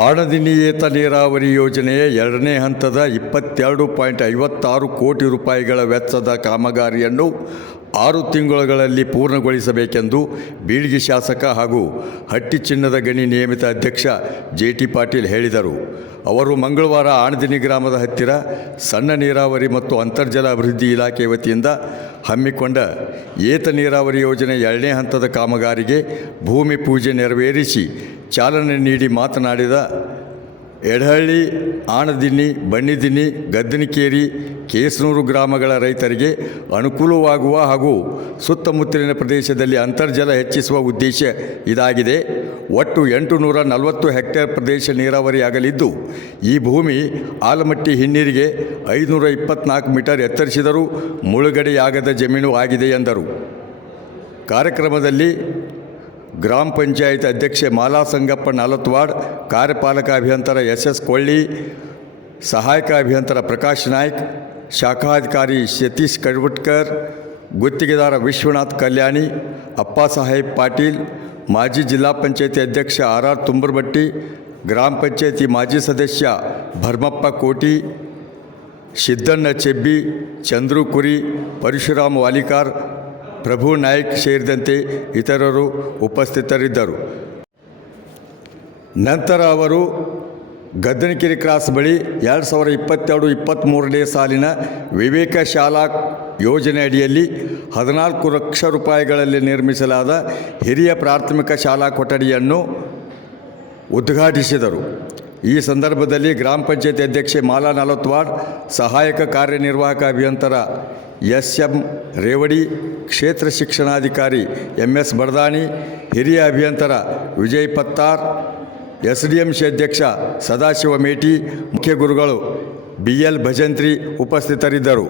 ಆಣದಿನಿಯೇತ ನೀರಾವರಿ ಯೋಜನೆಯ ಎರಡನೇ ಹಂತದ ಇಪ್ಪತ್ತೆರಡು ಪಾಯಿಂಟ್ ಐವತ್ತಾರು ಕೋಟಿ ರೂಪಾಯಿಗಳ ವೆಚ್ಚದ ಕಾಮಗಾರಿಯನ್ನು ಆರು ತಿಂಗಳುಗಳಲ್ಲಿ ಪೂರ್ಣಗೊಳಿಸಬೇಕೆಂದು ಬೀಳ್ಗಿ ಶಾಸಕ ಹಾಗೂ ಹಟ್ಟಿ ಚಿನ್ನದ ಗಣಿ ನಿಯಮಿತ ಅಧ್ಯಕ್ಷ ಜೆ ಟಿ ಪಾಟೀಲ್ ಹೇಳಿದರು. ಅವರು ಮಂಗಳವಾರ ಆಣದಿನಿ ಗ್ರಾಮದ ಹತ್ತಿರ ಸಣ್ಣ ನೀರಾವರಿ ಮತ್ತು ಅಂತರ್ಜಲ ಅಭಿವೃದ್ಧಿ ಇಲಾಖೆ ವತಿಯಿಂದ ಹಮ್ಮಿಕೊಂಡ ಏತ ನೀರಾವರಿ ಯೋಜನೆ ಎರಡನೇ ಹಂತದ ಕಾಮಗಾರಿಗೆ ಭೂಮಿ ಪೂಜೆ ನೆರವೇರಿಸಿ ಚಾಲನೆ ನೀಡಿ ಮಾತನಾಡಿದ ಎಡಹಳ್ಳಿ ಆಣದಿನ್ನಿ ಬಣ್ಣಿದಿನ್ನಿ ಗದ್ದನಿಕೇರಿ ಕೇಸನೂರು ಗ್ರಾಮಗಳ ರೈತರಿಗೆ ಅನುಕೂಲವಾಗುವ ಹಾಗೂ ಸುತ್ತಮುತ್ತಲಿನ ಪ್ರದೇಶದಲ್ಲಿ ಅಂತರ್ಜಲ ಹೆಚ್ಚಿಸುವ ಉದ್ದೇಶ ಇದಾಗಿದೆ. ಒಟ್ಟು ಎಂಟು ನೂರ ನಲವತ್ತು ಹೆಕ್ಟೇರ್ ಪ್ರದೇಶ ನೀರಾವರಿಯಾಗಲಿದ್ದು ಈ ಭೂಮಿ ಆಲಮಟ್ಟಿ ಹಿನ್ನೀರಿಗೆ ಐದುನೂರ ಇಪ್ಪತ್ನಾಲ್ಕು ಮೀಟರ್ ಎತ್ತರಿಸಿದರೂ ಮುಳುಗಡೆಯಾಗದ ಜಮೀನು ಆಗಿದೆ ಎಂದರು. ಕಾರ್ಯಕ್ರಮದಲ್ಲಿ ಗ್ರಾಮ ಪಂಚಾಯತ್ ಅಧ್ಯಕ್ಷೆ ಮಾಲಾ ಸಂಗಪ್ಪ ನಾಲತ್ವಾಡ್ ಕಾರ್ಯಪಾಲಕ ಅಭಿಯಂತರ ಎಸ್ ಎಸ್ ಕೊಳ್ಳಿ ಸಹಾಯಕ ಅಭಿಯಂತರ ಪ್ರಕಾಶ್ ನಾಯ್ಕ್ ಶಾಖಾಧಿಕಾರಿ ಸತೀಶ್ ಕಡ್ವಟ್ಕರ್ ಗುತ್ತಿಗೆದಾರ ವಿಶ್ವನಾಥ್ ಕಲ್ಯಾಣಿ ಅಪ್ಪ ಸಾಹೇಬ್ ಪಾಟೀಲ್ ಮಾಜಿ ಜಿಲ್ಲಾ ಪಂಚಾಯತಿ ಅಧ್ಯಕ್ಷ ಆರ್ ಆರ್ ತುಂಬರ್ಬಟ್ಟಿ ಗ್ರಾಮ ಪಂಚಾಯತಿ ಮಾಜಿ ಸದಸ್ಯ ಭರ್ಮಪ್ಪ ಕೋಟಿ ಸಿದ್ದಣ್ಣ ಚೆಬ್ಬಿ ಚಂದ್ರು ಕುರಿ ಪರಶುರಾಮ್ ವಾಲಿಕಾರ್ ಪ್ರಭು ನಾಯ್ಕ್ ಸೇರಿದಂತೆ ಇತರರು ಉಪಸ್ಥಿತರಿದ್ದರು. ನಂತರ ಅವರು ಗದ್ದನಕೆರೆ ಕ್ರಾಸ್ ಬಳಿ ಎರಡು ಸಾವಿರ ಇಪ್ಪತ್ತೆರಡು ಇಪ್ಪತ್ತ್ಮೂರನೇ ಸಾಲಿನ ವಿವೇಕ ಶಾಲಾ ಯೋಜನೆ ಅಡಿಯಲ್ಲಿ ಹದಿನಾಲ್ಕು ಲಕ್ಷ ರೂಪಾಯಿಗಳಲ್ಲಿ ನಿರ್ಮಿಸಲಾದ ಹಿರಿಯ ಪ್ರಾಥಮಿಕ ಶಾಲಾ ಕೊಠಡಿಯನ್ನು ಉದ್ಘಾಟಿಸಿದರು. ಈ ಸಂದರ್ಭದಲ್ಲಿ ಗ್ರಾಮ ಪಂಚಾಯತಿ ಅಧ್ಯಕ್ಷೆ ಮಾಲಾ ನಲವತ್ವಾಡ್, ಸಹಾಯಕ ಕಾರ್ಯನಿರ್ವಾಹಕ ಅಭಿಯಂತರ ಎಸ್ ಎಂ ರೇವಡಿ, ಕ್ಷೇತ್ರ ಶಿಕ್ಷಣಾಧಿಕಾರಿ ಎಂ ಎಸ್ ಬಡದಾಣಿ, ಹಿರಿಯ ಅಭಿಯಂತರ Vijay Pattar S D M C ಅಧ್ಯಕ್ಷ ಸದಾಶಿವ ಮೇಟಿ, ಮುಖ್ಯ ಗುರುಗಳು ಬಿ ಎಲ್ ಭಜಂತ್ರಿ ಉಪಸ್ಥಿತರಿದ್ದರು.